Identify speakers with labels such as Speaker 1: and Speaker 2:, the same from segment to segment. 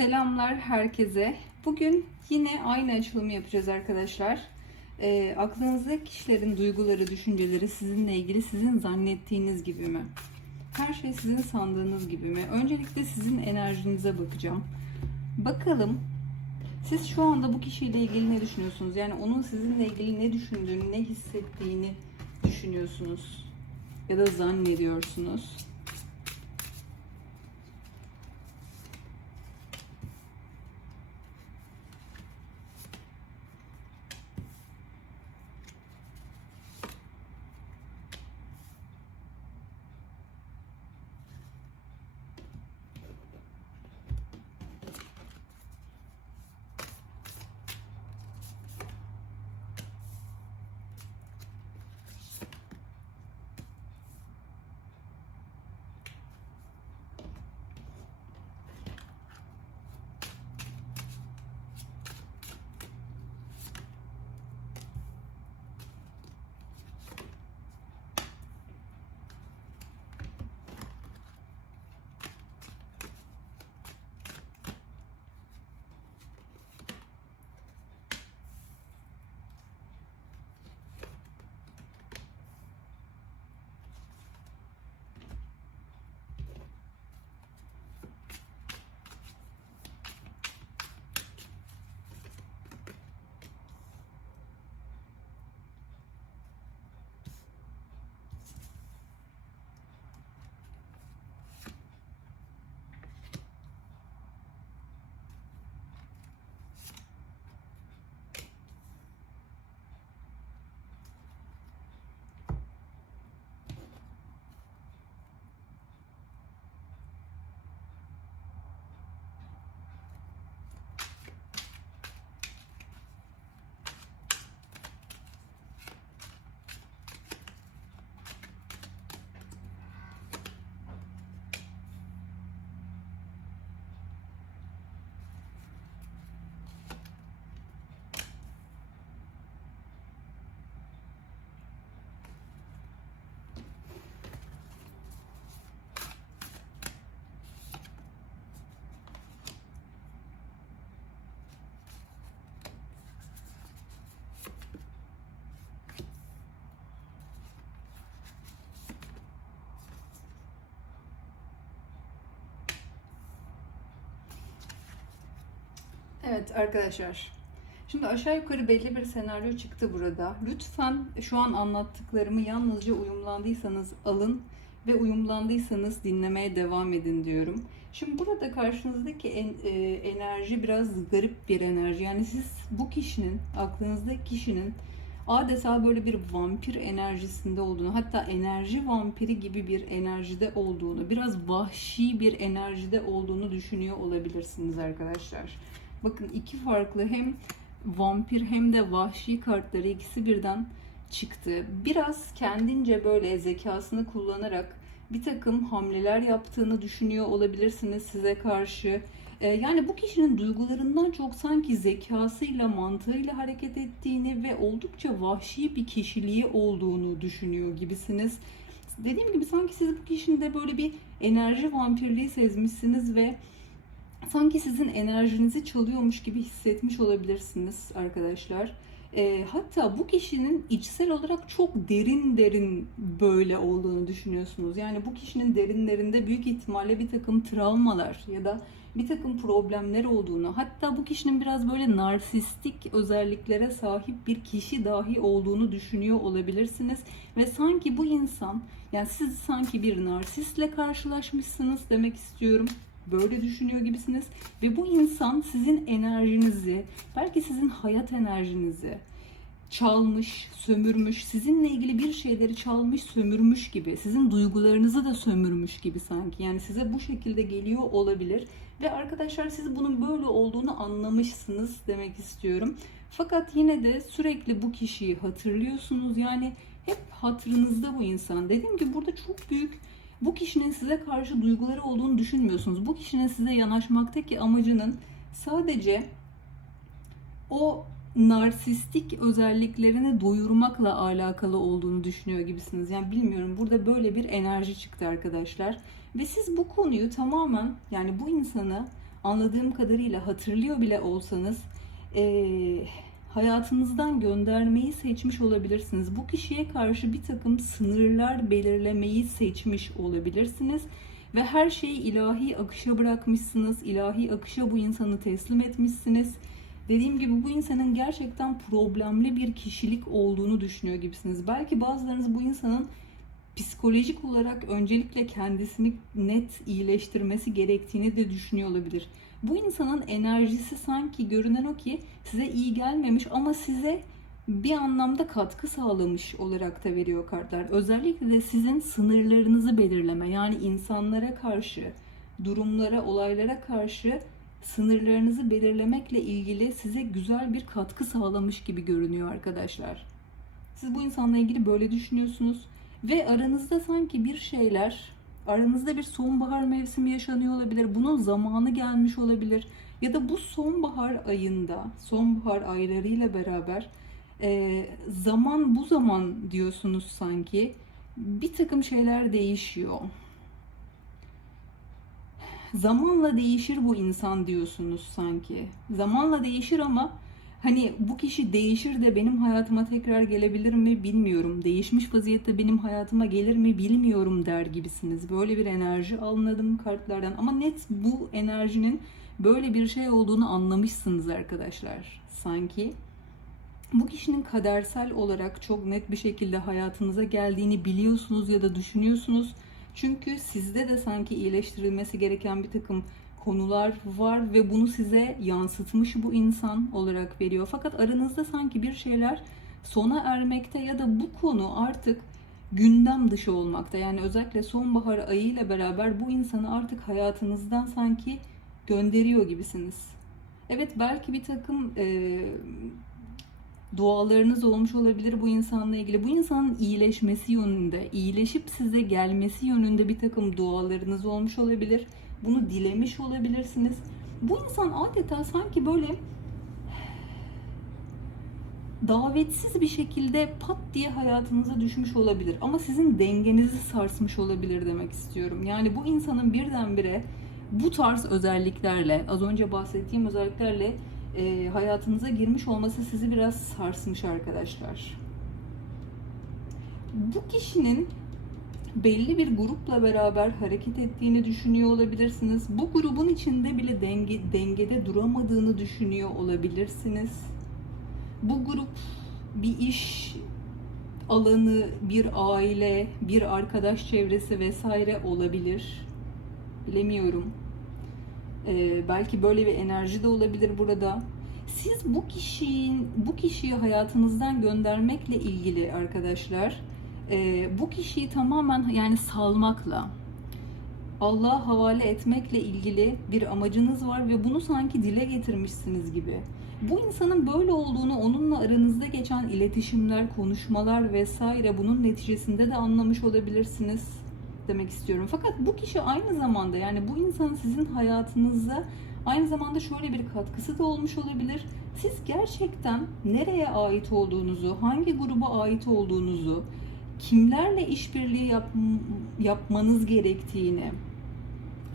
Speaker 1: Selamlar herkese. Bugün yine aynı açılımı yapacağız arkadaşlar. Ee, aklınızdaki kişilerin duyguları, düşünceleri sizinle ilgili sizin zannettiğiniz gibi mi? Her şey sizin sandığınız gibi mi? Öncelikle sizin enerjinize bakacağım. Bakalım siz şu anda bu kişiyle ilgili ne düşünüyorsunuz? Yani onun sizinle ilgili ne düşündüğünü, ne hissettiğini düşünüyorsunuz ya da zannediyorsunuz. Evet arkadaşlar. Şimdi aşağı yukarı belli bir senaryo çıktı burada. Lütfen şu an anlattıklarımı yalnızca uyumlandıysanız alın ve uyumlandıysanız dinlemeye devam edin diyorum. Şimdi burada karşınızdaki en- e, enerji biraz garip bir enerji. Yani siz bu kişinin, aklınızdaki kişinin adeta böyle bir vampir enerjisinde olduğunu, hatta enerji vampiri gibi bir enerjide olduğunu, biraz vahşi bir enerjide olduğunu düşünüyor olabilirsiniz arkadaşlar. Bakın iki farklı hem vampir hem de vahşi kartları ikisi birden çıktı. Biraz kendince böyle zekasını kullanarak bir takım hamleler yaptığını düşünüyor olabilirsiniz size karşı. Ee, yani bu kişinin duygularından çok sanki zekasıyla, mantığıyla hareket ettiğini ve oldukça vahşi bir kişiliği olduğunu düşünüyor gibisiniz. Dediğim gibi sanki siz bu kişinin de böyle bir enerji vampirliği sezmişsiniz ve sanki sizin enerjinizi çalıyormuş gibi hissetmiş olabilirsiniz arkadaşlar. Ee, hatta bu kişinin içsel olarak çok derin derin böyle olduğunu düşünüyorsunuz. Yani bu kişinin derinlerinde büyük ihtimalle bir takım travmalar ya da bir takım problemler olduğunu, hatta bu kişinin biraz böyle narsistik özelliklere sahip bir kişi dahi olduğunu düşünüyor olabilirsiniz. Ve sanki bu insan, yani siz sanki bir narsistle karşılaşmışsınız demek istiyorum böyle düşünüyor gibisiniz ve bu insan sizin enerjinizi, belki sizin hayat enerjinizi çalmış, sömürmüş, sizinle ilgili bir şeyleri çalmış, sömürmüş gibi, sizin duygularınızı da sömürmüş gibi sanki. Yani size bu şekilde geliyor olabilir ve arkadaşlar siz bunun böyle olduğunu anlamışsınız demek istiyorum. Fakat yine de sürekli bu kişiyi hatırlıyorsunuz. Yani hep hatırınızda bu insan. Dediğim gibi burada çok büyük bu kişinin size karşı duyguları olduğunu düşünmüyorsunuz. Bu kişinin size yanaşmaktaki amacının sadece o narsistik özelliklerini doyurmakla alakalı olduğunu düşünüyor gibisiniz. Yani bilmiyorum burada böyle bir enerji çıktı arkadaşlar. Ve siz bu konuyu tamamen yani bu insanı anladığım kadarıyla hatırlıyor bile olsanız eee, hayatınızdan göndermeyi seçmiş olabilirsiniz. Bu kişiye karşı bir takım sınırlar belirlemeyi seçmiş olabilirsiniz. Ve her şeyi ilahi akışa bırakmışsınız. ilahi akışa bu insanı teslim etmişsiniz. Dediğim gibi bu insanın gerçekten problemli bir kişilik olduğunu düşünüyor gibisiniz. Belki bazılarınız bu insanın psikolojik olarak öncelikle kendisini net iyileştirmesi gerektiğini de düşünüyor olabilir. Bu insanın enerjisi sanki görünen o ki size iyi gelmemiş ama size bir anlamda katkı sağlamış olarak da veriyor kartlar. Özellikle de sizin sınırlarınızı belirleme yani insanlara karşı, durumlara, olaylara karşı sınırlarınızı belirlemekle ilgili size güzel bir katkı sağlamış gibi görünüyor arkadaşlar. Siz bu insanla ilgili böyle düşünüyorsunuz ve aranızda sanki bir şeyler, aranızda bir sonbahar mevsimi yaşanıyor olabilir. Bunun zamanı gelmiş olabilir. Ya da bu sonbahar ayında, sonbahar aylarıyla beraber e, zaman bu zaman diyorsunuz sanki. Bir takım şeyler değişiyor. Zamanla değişir bu insan diyorsunuz sanki. Zamanla değişir ama hani bu kişi değişir de benim hayatıma tekrar gelebilir mi bilmiyorum. Değişmiş vaziyette benim hayatıma gelir mi bilmiyorum der gibisiniz. Böyle bir enerji anladım kartlardan ama net bu enerjinin böyle bir şey olduğunu anlamışsınız arkadaşlar sanki. Bu kişinin kadersel olarak çok net bir şekilde hayatınıza geldiğini biliyorsunuz ya da düşünüyorsunuz. Çünkü sizde de sanki iyileştirilmesi gereken bir takım konular var ve bunu size yansıtmış bu insan olarak veriyor. Fakat aranızda sanki bir şeyler sona ermekte ya da bu konu artık gündem dışı olmakta. Yani özellikle sonbahar ayıyla beraber bu insanı artık hayatınızdan sanki gönderiyor gibisiniz. Evet belki bir takım e, dualarınız olmuş olabilir bu insanla ilgili. Bu insanın iyileşmesi yönünde, iyileşip size gelmesi yönünde bir takım dualarınız olmuş olabilir. Bunu dilemiş olabilirsiniz. Bu insan adeta sanki böyle davetsiz bir şekilde pat diye hayatınıza düşmüş olabilir. Ama sizin dengenizi sarsmış olabilir demek istiyorum. Yani bu insanın birdenbire bu tarz özelliklerle, az önce bahsettiğim özelliklerle e, hayatınıza girmiş olması sizi biraz sarsmış arkadaşlar. Bu kişinin belli bir grupla beraber hareket ettiğini düşünüyor olabilirsiniz. Bu grubun içinde bile denge, dengede duramadığını düşünüyor olabilirsiniz. Bu grup bir iş alanı, bir aile, bir arkadaş çevresi vesaire olabilir. Bilemiyorum. Ee, belki böyle bir enerji de olabilir burada. Siz bu kişinin bu kişiyi hayatınızdan göndermekle ilgili arkadaşlar, e, bu kişiyi tamamen yani salmakla, Allah'a havale etmekle ilgili bir amacınız var ve bunu sanki dile getirmişsiniz gibi. Bu insanın böyle olduğunu onunla aranızda geçen iletişimler, konuşmalar vesaire bunun neticesinde de anlamış olabilirsiniz demek istiyorum. Fakat bu kişi aynı zamanda yani bu insanın sizin hayatınızda aynı zamanda şöyle bir katkısı da olmuş olabilir. Siz gerçekten nereye ait olduğunuzu, hangi gruba ait olduğunuzu, kimlerle işbirliği yap, yapmanız gerektiğini,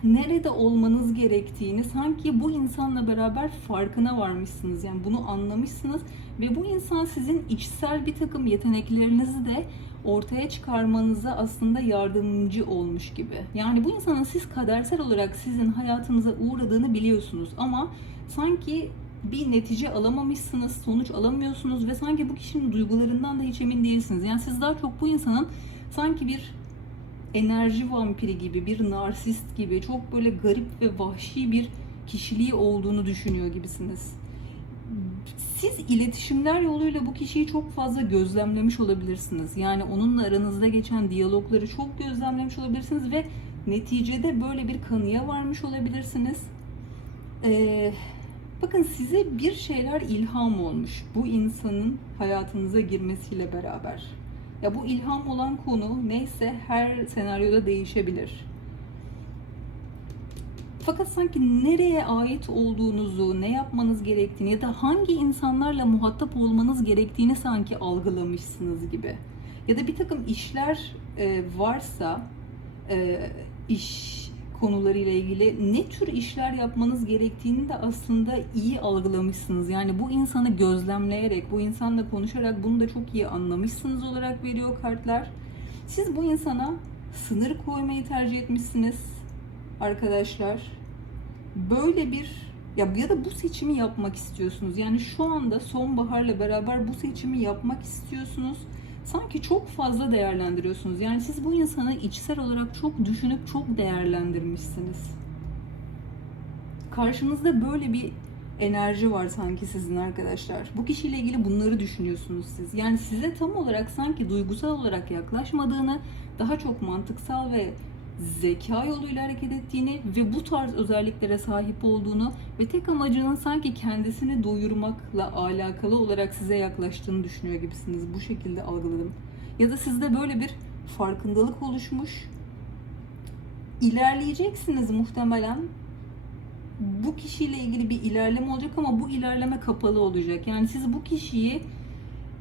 Speaker 1: nerede olmanız gerektiğini sanki bu insanla beraber farkına varmışsınız. Yani bunu anlamışsınız ve bu insan sizin içsel bir takım yeteneklerinizi de ortaya çıkarmanıza aslında yardımcı olmuş gibi. Yani bu insanın siz kadersel olarak sizin hayatınıza uğradığını biliyorsunuz ama sanki bir netice alamamışsınız, sonuç alamıyorsunuz ve sanki bu kişinin duygularından da hiç emin değilsiniz. Yani siz daha çok bu insanın sanki bir enerji vampiri gibi, bir narsist gibi çok böyle garip ve vahşi bir kişiliği olduğunu düşünüyor gibisiniz. Siz iletişimler yoluyla bu kişiyi çok fazla gözlemlemiş olabilirsiniz. Yani onunla aranızda geçen diyalogları çok gözlemlemiş olabilirsiniz ve neticede böyle bir kanıya varmış olabilirsiniz. Ee, bakın size bir şeyler ilham olmuş bu insanın hayatınıza girmesiyle beraber. Ya bu ilham olan konu neyse her senaryoda değişebilir. Fakat sanki nereye ait olduğunuzu, ne yapmanız gerektiğini ya da hangi insanlarla muhatap olmanız gerektiğini sanki algılamışsınız gibi. Ya da bir takım işler e, varsa, e, iş konularıyla ilgili ne tür işler yapmanız gerektiğini de aslında iyi algılamışsınız. Yani bu insanı gözlemleyerek, bu insanla konuşarak bunu da çok iyi anlamışsınız olarak veriyor kartlar. Siz bu insana sınır koymayı tercih etmişsiniz arkadaşlar. Böyle bir ya ya da bu seçimi yapmak istiyorsunuz. Yani şu anda sonbaharla beraber bu seçimi yapmak istiyorsunuz. Sanki çok fazla değerlendiriyorsunuz. Yani siz bu insanı içsel olarak çok düşünüp çok değerlendirmişsiniz. Karşınızda böyle bir enerji var sanki sizin arkadaşlar. Bu kişiyle ilgili bunları düşünüyorsunuz siz. Yani size tam olarak sanki duygusal olarak yaklaşmadığını, daha çok mantıksal ve zeka yoluyla hareket ettiğini ve bu tarz özelliklere sahip olduğunu ve tek amacının sanki kendisini doyurmakla alakalı olarak size yaklaştığını düşünüyor gibisiniz. Bu şekilde algıladım. Ya da sizde böyle bir farkındalık oluşmuş. İlerleyeceksiniz muhtemelen. Bu kişiyle ilgili bir ilerleme olacak ama bu ilerleme kapalı olacak. Yani siz bu kişiyi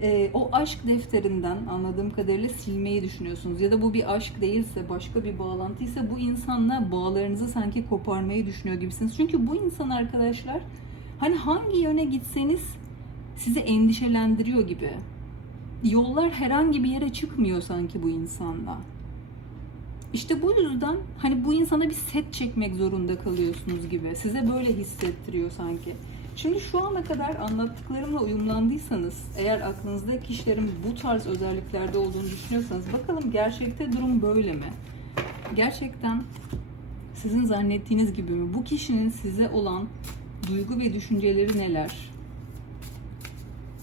Speaker 1: e, o aşk defterinden anladığım kadarıyla silmeyi düşünüyorsunuz. Ya da bu bir aşk değilse, başka bir bağlantıysa bu insanla bağlarınızı sanki koparmayı düşünüyor gibisiniz. Çünkü bu insan arkadaşlar hani hangi yöne gitseniz sizi endişelendiriyor gibi. Yollar herhangi bir yere çıkmıyor sanki bu insanla. İşte bu yüzden hani bu insana bir set çekmek zorunda kalıyorsunuz gibi. Size böyle hissettiriyor sanki. Şimdi şu ana kadar anlattıklarımla uyumlandıysanız, eğer aklınızda kişilerin bu tarz özelliklerde olduğunu düşünüyorsanız bakalım gerçekte durum böyle mi? Gerçekten sizin zannettiğiniz gibi mi? Bu kişinin size olan duygu ve düşünceleri neler?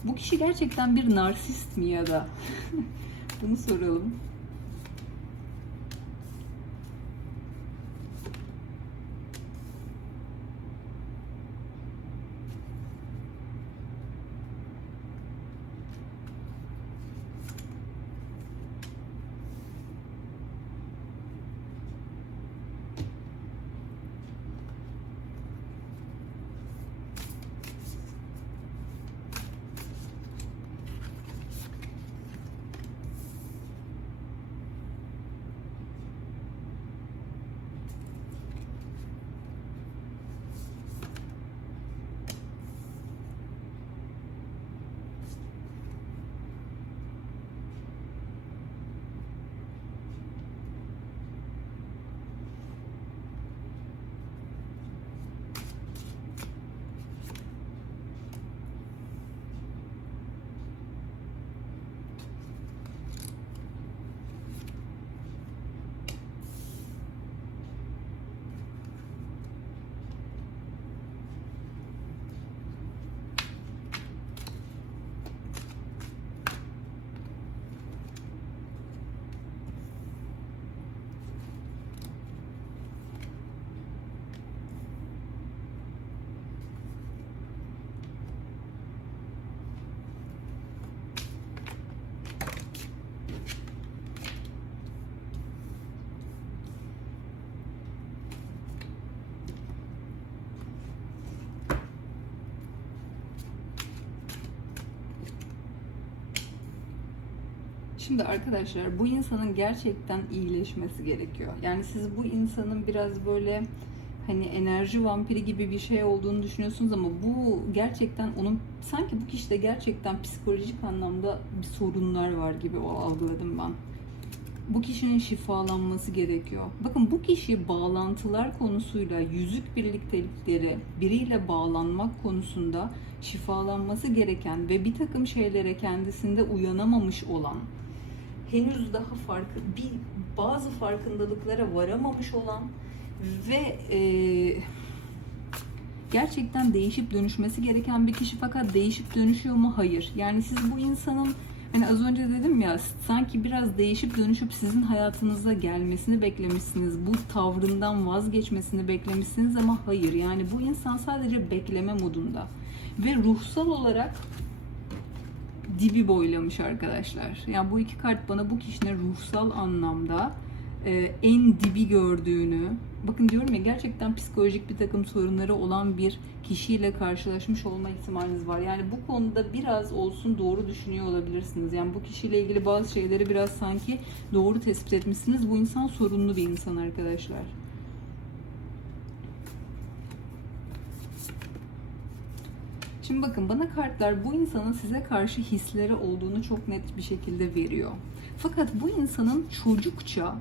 Speaker 1: Bu kişi gerçekten bir narsist mi ya da? Bunu soralım. Şimdi arkadaşlar bu insanın gerçekten iyileşmesi gerekiyor. Yani siz bu insanın biraz böyle hani enerji vampiri gibi bir şey olduğunu düşünüyorsunuz ama bu gerçekten onun sanki bu kişide gerçekten psikolojik anlamda bir sorunlar var gibi algıladım ben. Bu kişinin şifalanması gerekiyor. Bakın bu kişi bağlantılar konusuyla yüzük birliktelikleri biriyle bağlanmak konusunda şifalanması gereken ve bir takım şeylere kendisinde uyanamamış olan henüz daha farkı bir bazı farkındalıklara varamamış olan ve e, gerçekten değişip dönüşmesi gereken bir kişi fakat değişip dönüşüyor mu? Hayır. Yani siz bu insanın hani az önce dedim ya sanki biraz değişip dönüşüp sizin hayatınıza gelmesini beklemişsiniz. Bu tavrından vazgeçmesini beklemişsiniz ama hayır. Yani bu insan sadece bekleme modunda. Ve ruhsal olarak dibi boylamış arkadaşlar. Yani bu iki kart bana bu kişinin ruhsal anlamda e, en dibi gördüğünü, bakın diyorum ya gerçekten psikolojik bir takım sorunları olan bir kişiyle karşılaşmış olma ihtimaliniz var. Yani bu konuda biraz olsun doğru düşünüyor olabilirsiniz. Yani bu kişiyle ilgili bazı şeyleri biraz sanki doğru tespit etmişsiniz. Bu insan sorunlu bir insan arkadaşlar. Şimdi bakın bana kartlar bu insanın size karşı hisleri olduğunu çok net bir şekilde veriyor. Fakat bu insanın çocukça,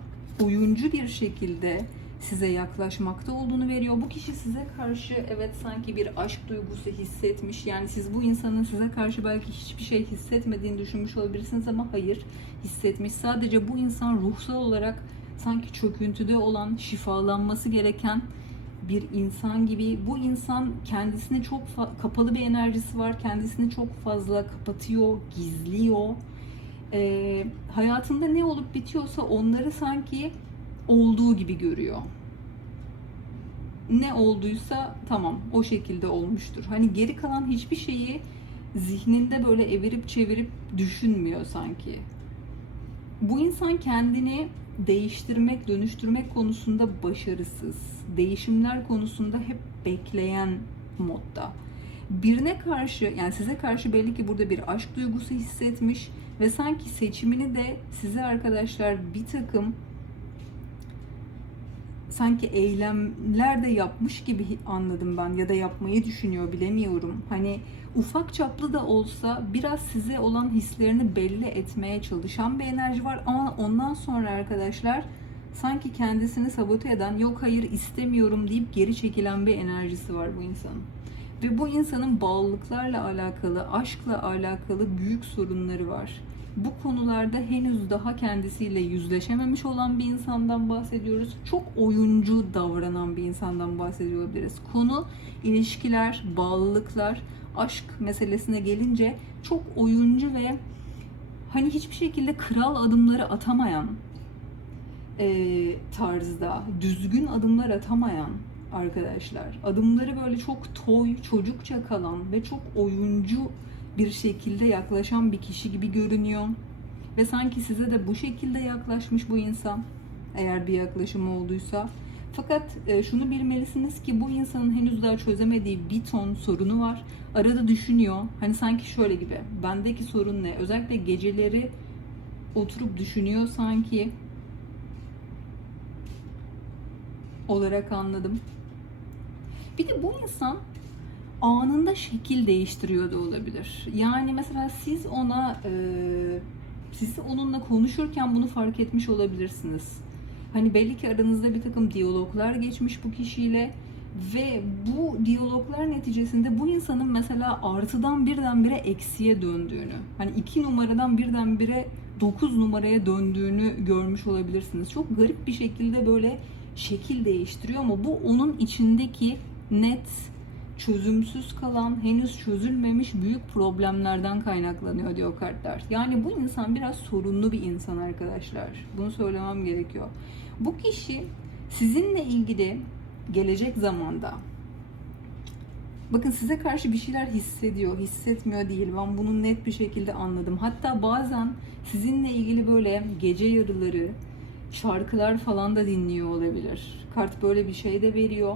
Speaker 1: oyuncu bir şekilde size yaklaşmakta olduğunu veriyor. Bu kişi size karşı evet sanki bir aşk duygusu hissetmiş. Yani siz bu insanın size karşı belki hiçbir şey hissetmediğini düşünmüş olabilirsiniz ama hayır hissetmiş. Sadece bu insan ruhsal olarak sanki çöküntüde olan, şifalanması gereken bir insan gibi. Bu insan kendisini çok kapalı bir enerjisi var. Kendisini çok fazla kapatıyor, gizliyor. Ee, hayatında ne olup bitiyorsa onları sanki olduğu gibi görüyor. Ne olduysa tamam o şekilde olmuştur. Hani geri kalan hiçbir şeyi zihninde böyle evirip çevirip düşünmüyor sanki. Bu insan kendini değiştirmek, dönüştürmek konusunda başarısız. Değişimler konusunda hep bekleyen modda. Birine karşı yani size karşı belli ki burada bir aşk duygusu hissetmiş ve sanki seçimini de size arkadaşlar bir takım sanki eylemler de yapmış gibi anladım ben ya da yapmayı düşünüyor bilemiyorum. Hani ufak çaplı da olsa biraz size olan hislerini belli etmeye çalışan bir enerji var ama ondan sonra arkadaşlar sanki kendisini sabote eden yok hayır istemiyorum deyip geri çekilen bir enerjisi var bu insanın. Ve bu insanın bağlılıklarla alakalı, aşkla alakalı büyük sorunları var. Bu konularda henüz daha kendisiyle yüzleşememiş olan bir insandan bahsediyoruz. Çok oyuncu davranan bir insandan bahsediyor olabiliriz. Konu ilişkiler, bağlılıklar, aşk meselesine gelince çok oyuncu ve hani hiçbir şekilde kral adımları atamayan e, tarzda, düzgün adımlar atamayan arkadaşlar. Adımları böyle çok toy, çocukça kalan ve çok oyuncu bir şekilde yaklaşan bir kişi gibi görünüyor. Ve sanki size de bu şekilde yaklaşmış bu insan. Eğer bir yaklaşımı olduysa. Fakat e, şunu bilmelisiniz ki bu insanın henüz daha çözemediği bir ton sorunu var. Arada düşünüyor. Hani sanki şöyle gibi. Bendeki sorun ne? Özellikle geceleri oturup düşünüyor sanki olarak anladım. Bir de bu insan anında şekil değiştiriyor da olabilir. Yani mesela siz ona e, siz onunla konuşurken bunu fark etmiş olabilirsiniz. Hani belli ki aranızda bir takım diyaloglar geçmiş bu kişiyle ve bu diyaloglar neticesinde bu insanın mesela artıdan birdenbire eksiye döndüğünü, hani iki numaradan birdenbire 9 numaraya döndüğünü görmüş olabilirsiniz. Çok garip bir şekilde böyle şekil değiştiriyor ama bu onun içindeki net çözümsüz kalan, henüz çözülmemiş büyük problemlerden kaynaklanıyor diyor kartlar. Yani bu insan biraz sorunlu bir insan arkadaşlar. Bunu söylemem gerekiyor. Bu kişi sizinle ilgili gelecek zamanda bakın size karşı bir şeyler hissediyor, hissetmiyor değil. Ben bunu net bir şekilde anladım. Hatta bazen sizinle ilgili böyle gece yarıları şarkılar falan da dinliyor olabilir. Kart böyle bir şey de veriyor.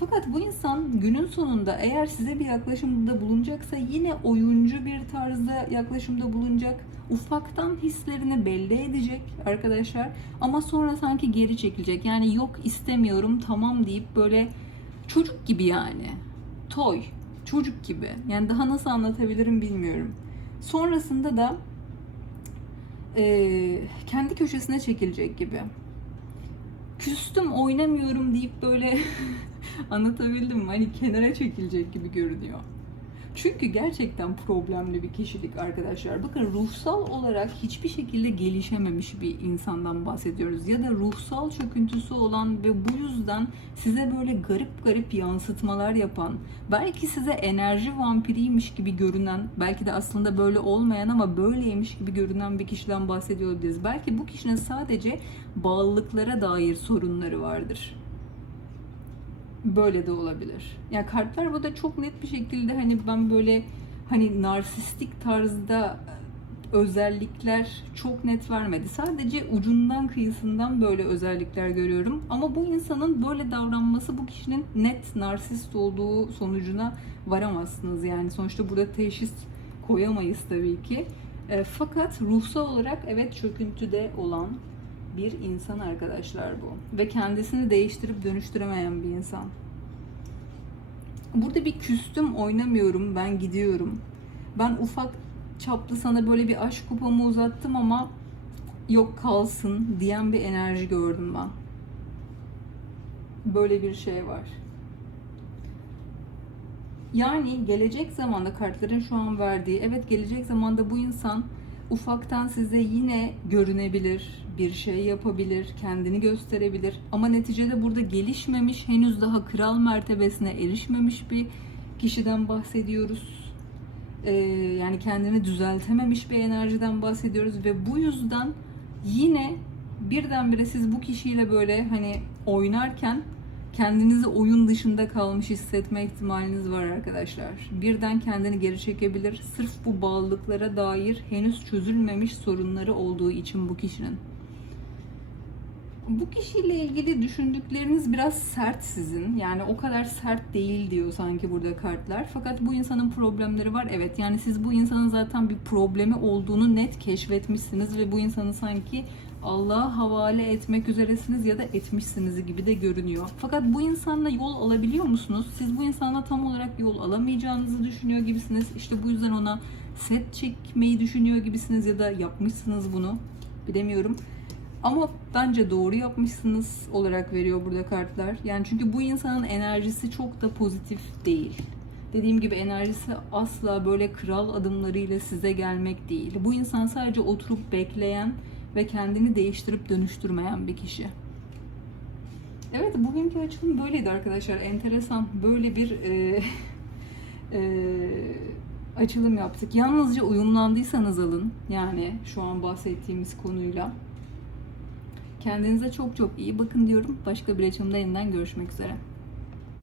Speaker 1: Fakat bu insan günün sonunda eğer size bir yaklaşımda bulunacaksa yine oyuncu bir tarzda yaklaşımda bulunacak. Ufaktan hislerini belli edecek arkadaşlar. Ama sonra sanki geri çekilecek. Yani yok istemiyorum tamam deyip böyle çocuk gibi yani. Toy. Çocuk gibi. Yani daha nasıl anlatabilirim bilmiyorum. Sonrasında da e, kendi köşesine çekilecek gibi. Küstüm oynamıyorum deyip böyle Anlatabildim mi? Hani kenara çekilecek gibi görünüyor. Çünkü gerçekten problemli bir kişilik arkadaşlar. Bakın ruhsal olarak hiçbir şekilde gelişememiş bir insandan bahsediyoruz. Ya da ruhsal çöküntüsü olan ve bu yüzden size böyle garip garip yansıtmalar yapan, belki size enerji vampiriymiş gibi görünen, belki de aslında böyle olmayan ama böyleymiş gibi görünen bir kişiden bahsediyor. Belki bu kişinin sadece bağlılıklara dair sorunları vardır böyle de olabilir. Yani kartlar burada çok net bir şekilde hani ben böyle hani narsistik tarzda özellikler çok net vermedi. Sadece ucundan kıyısından böyle özellikler görüyorum. Ama bu insanın böyle davranması bu kişinin net narsist olduğu sonucuna varamazsınız. Yani sonuçta burada teşhis koyamayız tabii ki. E, fakat ruhsal olarak evet çöküntüde olan bir insan arkadaşlar bu. Ve kendisini değiştirip dönüştüremeyen bir insan. Burada bir küstüm oynamıyorum. Ben gidiyorum. Ben ufak çaplı sana böyle bir aşk kupamı uzattım ama yok kalsın diyen bir enerji gördüm ben. Böyle bir şey var. Yani gelecek zamanda kartların şu an verdiği, evet gelecek zamanda bu insan ufaktan size yine görünebilir, bir şey yapabilir, kendini gösterebilir. Ama neticede burada gelişmemiş, henüz daha kral mertebesine erişmemiş bir kişiden bahsediyoruz. Ee, yani kendini düzeltememiş bir enerjiden bahsediyoruz ve bu yüzden yine birdenbire siz bu kişiyle böyle hani oynarken kendinizi oyun dışında kalmış hissetme ihtimaliniz var arkadaşlar. Birden kendini geri çekebilir. Sırf bu bağlılıklara dair henüz çözülmemiş sorunları olduğu için bu kişinin. Bu kişiyle ilgili düşündükleriniz biraz sert sizin. Yani o kadar sert değil diyor sanki burada kartlar. Fakat bu insanın problemleri var. Evet yani siz bu insanın zaten bir problemi olduğunu net keşfetmişsiniz ve bu insanı sanki Allah'a havale etmek üzeresiniz ya da etmişsiniz gibi de görünüyor. Fakat bu insanla yol alabiliyor musunuz? Siz bu insanla tam olarak yol alamayacağınızı düşünüyor gibisiniz. İşte bu yüzden ona set çekmeyi düşünüyor gibisiniz ya da yapmışsınız bunu. Bilemiyorum. Ama bence doğru yapmışsınız olarak veriyor burada kartlar. Yani çünkü bu insanın enerjisi çok da pozitif değil. Dediğim gibi enerjisi asla böyle kral adımlarıyla size gelmek değil. Bu insan sadece oturup bekleyen ve kendini değiştirip dönüştürmeyen bir kişi. Evet bugünkü açılım böyleydi arkadaşlar. Enteresan. Böyle bir e, e, açılım yaptık. Yalnızca uyumlandıysanız alın. Yani şu an bahsettiğimiz konuyla. Kendinize çok çok iyi bakın diyorum. Başka bir açılımda yeniden görüşmek üzere.